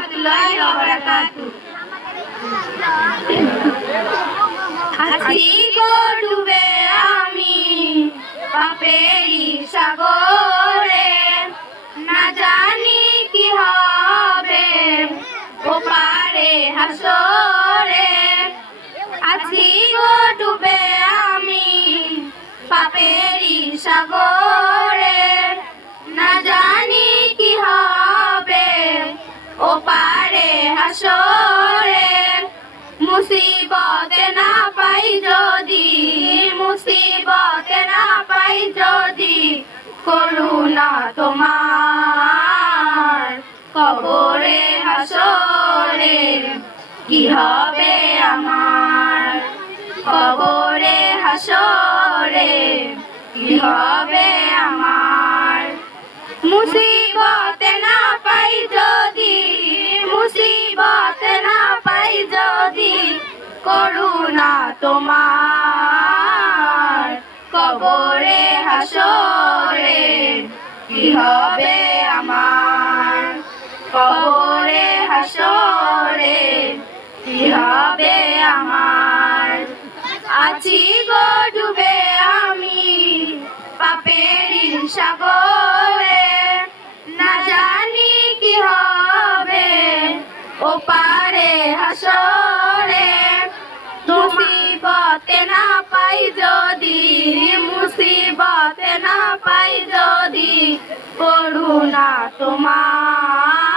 রহমতুল্লাহি ওয়া বারাকাতুহু। আছি গো ডুবে আমি পাপেরই সাগরে, না জানি কি হবে ওপারে হাসরে। আছি গো ডুবে আমি পাপেরই সাগরে, না জানি কি হবে ওপারে হাসরে। মুসিবতে না পাই যদি, মুসিবতে না পাই যদি করুণা তোমার, কবরে হাসরে কি হবে আমার, কবরে হাসরে কি হবে আমার। মুসিবতে না পাই যদি, মুসিবতে না পাই যদি করুণা তোমার, কবরে হাসরে কি হবে আমার, কবরে হাসরে কি হবে আমার। আছি গো ডুবে আমি পাপেরই সাগরে, না জানি কি হবে ওপারে হাসরে। মুসিবতে না পাই যদি, মুসিবতে না পাই যদি করুণা তোমার,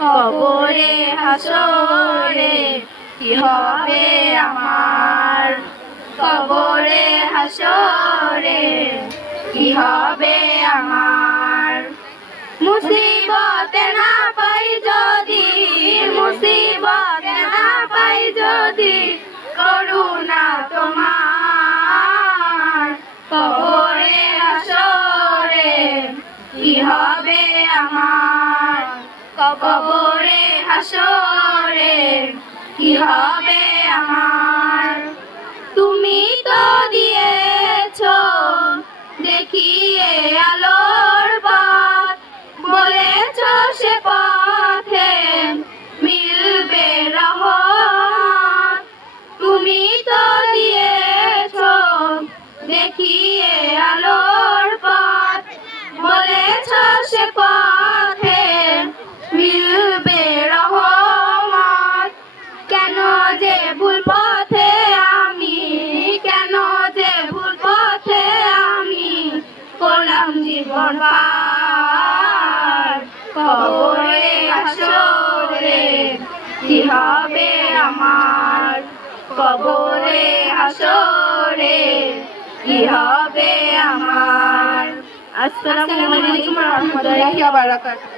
কবরে হাসরে কি হবে আমার, কবরে হাসরে কি হবে আমার। মুসিবতে না পাই যদি, মুসিবতে না পাই যদি করুণা তোমার, কবরে হাসরে কি হবে আমার, কবরে হাসরে কি হবে আমার। তুমি তো দিয়েছো দেখিয়ে আলোর পথ, বলেছো সে পথে মিলবে রহমত। তুমি তো দিয়েছো দেখিয়ে আলোর পথ, বলেছো সে পথে মিলবে রহমত। কেন যে ভুল পথে আমি, কেন যে ভুল পথে আমি করলাম জীবন পার, কবরে হাসরে কি হবে আমার, কবরে হাসরে কি হবে আমার। আসসালামু আলাইকুম ওয়া রাহমাতুল্লাহি ওয়া বারাকাতুহু।